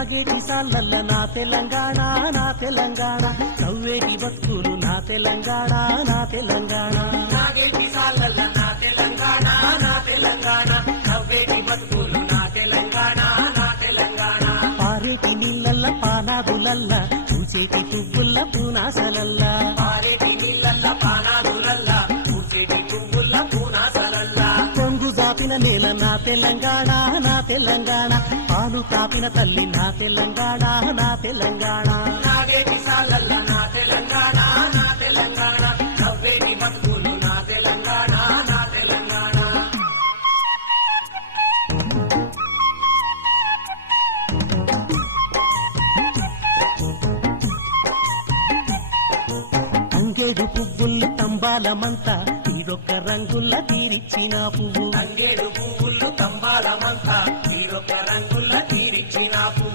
సాగేటి సాలల్ల నా తెలంగాణ నా తెలంగాణ నవ్వేటి భక్తులు నా తెలంగాణ నా తెలంగాణ నాగేటి సాలల్ల నా తెలంగాణ నా తెలంగాణ నవ్వేటి భక్తులు నా తెలంగాణ నా తెలంగాణ పారేటి నీళ్ళల్ల పానాదులల్ల పూచేటి పువ్వుల్ల పూనాసలల్ల పారేటి నీళ్ళల్ల పానాదులల్ల పూచేటి పువ్వుల్ల పూనాసలల్ల కొంగు జాపిన నేల నా తెలంగాణ నా తెలంగాణ పాలు తాపిన తల్లి నా తెలంగాణ నా తెలంగాణ నాగేటి సాలల్ల నా తెలంగాణ నా తెలంగాణ నవ్వేటి భక్తులు నా తెలంగాణ నా తెలంగాణ తంగేడు పువ్వుల్ని తంబాలమంతా తీరొక్క రంగుల్ల తీరిచ్చిన పువ్వు తంగేడు పువ్వులు తంబాలమంతా తీరొక రంగుల తీరిచ్చిన పువ్వు